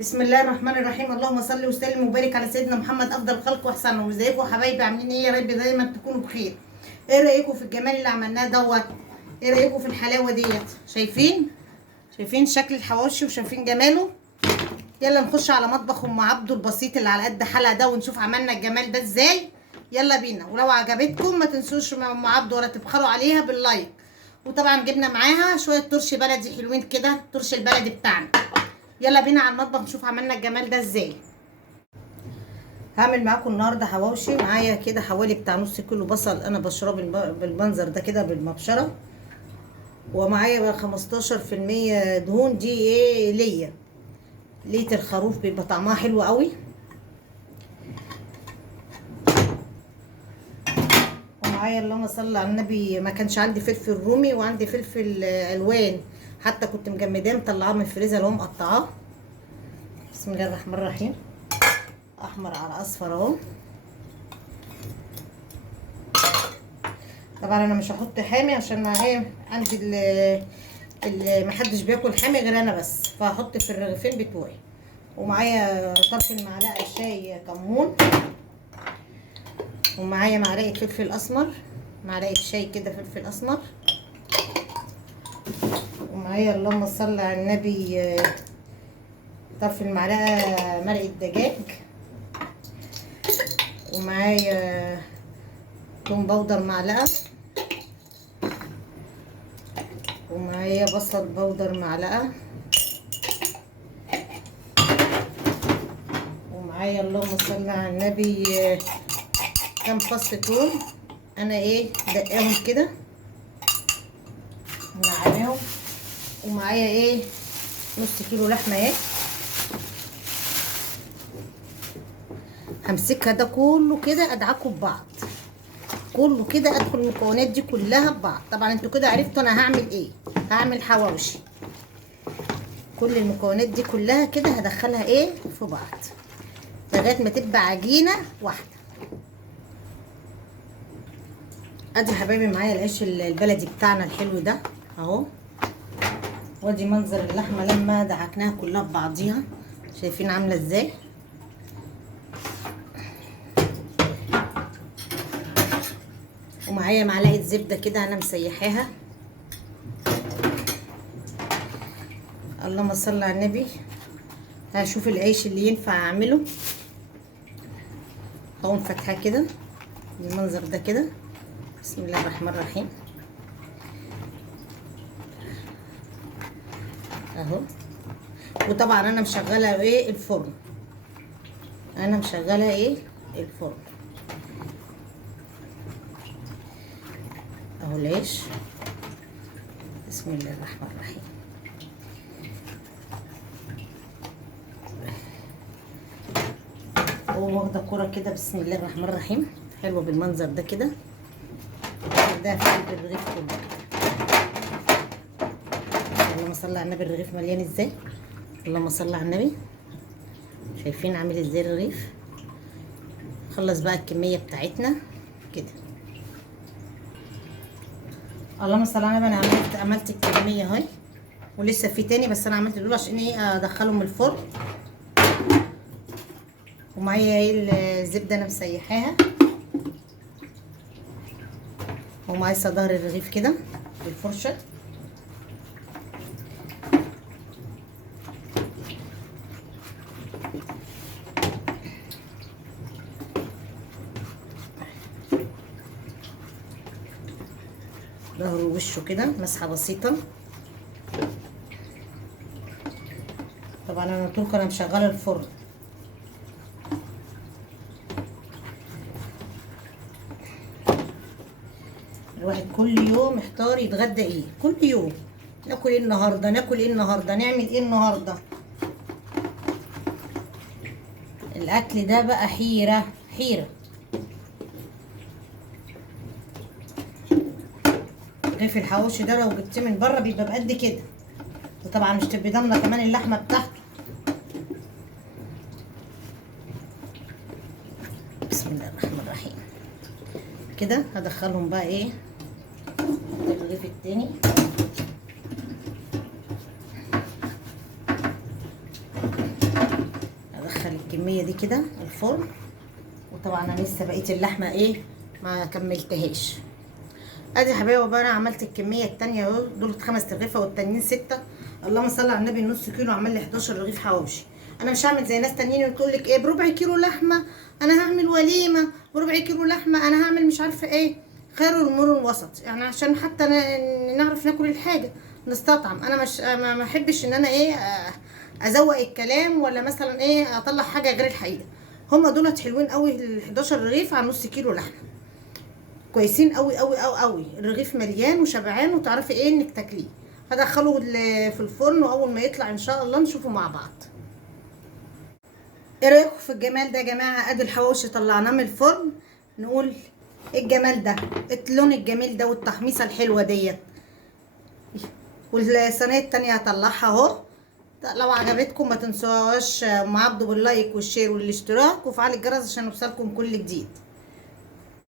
بسم الله الرحمن الرحيم. اللهم صل وسلم وبارك على سيدنا محمد افضل الخلق واحسنهم. ازيكم يا حبايبي؟ عاملين ايه؟ يا رب دايما تكونوا بخير. ايه رايكم في الجمال اللي عملناه دوت؟ ايه رايكم في الحلاوه ديت؟ شايفين شكل الحواوشي وشايفين جماله؟ يلا نخش على مطبخ ام عبده البسيط اللي على قد حلقه ده ونشوف عملنا الجمال ده ازاي. يلا بينا. ولو عجبتكم ما تنسوش مع ام عبده ولا تبخلوا عليها باللايك. وطبعا جبنا معاها شويه ترش بلدي حلوين كده، الترش البلدي بتاعنا. يلا بينا على المطبخ نشوف عملنا الجمال ده ازاي. هعمل معاكم النهارده حواوشي. معايا كده حوالي بتاع نص كيلو بصل انا بشره بالمنظر ده كده بالمبشره، ومعايا بقى 15% دهون. دي ايه؟ ليه الخروف بيبقى طعمها حلو قوي. ومعايا اللهم صل على النبي، ما كانش عندي فلفل رومي وعندي فلفل الوان، حتى كنت مجمداه مطلعاه من الفريزر وهو مقطعاه. بسم الله الرحمن الرحيم. احمر على اصفر اهو. طبعا انا مش هحط حامي عشان ايه، عندي محدش بياكل حامي غير انا بس، فهحط في الرغيفين بتوعي. ومعايا طرف المعلقه شاي كمون، ومعايا معلقه فلفل اسمر، معلقه شاي كده فلفل اسمر. ومعايا اللهم صل على النبي طرف المعلقه مرقه دجاج. ومعايا توم بودر معلقه. ومعايا بصل بودر معلقه. ومعايا اللهم صل على النبي كام فص توم. انا ايه دقاهم كده نعميهم. ومعايا ايه نص كيلو لحمه اهي. همسكها ده كله كده ادعكه ببعض، كله كده ادخل المكونات دي كلها ببعض. طبعا انتوا كده عرفتوا انا هعمل ايه. هعمل حواوشي، كل المكونات دي كلها كده هدخلها ايه في بعض لغايه ما تبقى عجينه واحده. ادي حبايبي معايا العيش البلدي بتاعنا الحلو ده اهو. وادي منظر اللحمه لما دعكناها كلها ببعضيها، شايفين عامله ازاي. ومعايا معلقه زبده كده انا مسيحاها. اللهم صل على النبي. هشوف العيش اللي ينفع اعمله، هقوم فاتحاه كده بالمنظر ده كده. بسم الله الرحمن الرحيم اهو. وطبعا انا مشغله ايه الفرن، انا مشغله ايه الفرن اهو العيش. بسم الله الرحمن الرحيم. هو واخده كرة كده. بسم الله الرحمن الرحيم. حلوه بالمنظر ده كده. ده في قلب الرغيف كله. اللهم صل على النبي. الرغيف مليان ازاي، اللهم صل على النبي. شايفين عامل ازاي الرغيف. خلص بقى الكميه بتاعتنا كده. اللهم صل على النبي. انا عملت الكميه اهي، ولسه في تاني بس انا عملت دول عشان ايه ادخلهم الفرن. ومعايا ايه الزبده انا مسيحاها. ومعايا صدار الرغيف كده بالفرشه. ظهره ووشه كده مسحه بسيطه. طبعا انا قلت لكم انا مشغله الفرن. الواحد كل يوم محتار يتغدى ايه، كل يوم ناكل ايه النهارده، ناكل ايه النهارده، نعمل ايه النهارده. الاكل ده بقى حيره حيره. رغيف الحواوشي ده لو جبتيه من بره بيبقى بقد كده، وطبعا مش تبقي ضامنه كمان اللحمه بتاعته. بسم الله الرحمن الرحيم. كده هدخلهم بقى ايه الرغيف التاني. الكميه دي كده الفرن. وطبعا انا لسه بقيه اللحمه ايه ما كملتهاش. ادي يا حبايبي بقى انا عملت الكميه التانية اهو، دول 5 رغيفه والتانيين 6. اللهم صل على النبي، نص كيلو عمل لي 11 رغيف حواوشي. انا مش هعمل زي ناس تانيين بتقول لك ايه بربع كيلو لحمه انا هعمل وليمه، بربع كيلو لحمه انا هعمل مش عارفه ايه. خير الامور الوسط، يعني عشان حتى نعرف ناكل الحاجه نستطعم. انا مش ما احبش ان انا ايه ازوق الكلام ولا مثلا ايه اطلع حاجه غير الحقيقه. هما دولت حلوين قوي ال 11 رغيف على نص كيلو لحمه، كويسين قوي قوي قوي قوي. الرغيف مليان وشبعان وتعرفي ايه انك تاكليه. هدخله في الفرن واول ما يطلع ان شاء الله نشوفه مع بعض. ايه رايكم في الجمال ده يا جماعه؟ ادي الحواوشي طلعناه من الفرن، نقول ايه الجمال ده، اللون الجميل ده والتحميصه الحلوه ديت. والصينيه التانية هطلعها اهو. لو عجبتكم ما تنسوهاش معبدوا باللايك والشير والاشتراك وفعل الجرس عشان يوصلكم كل جديد.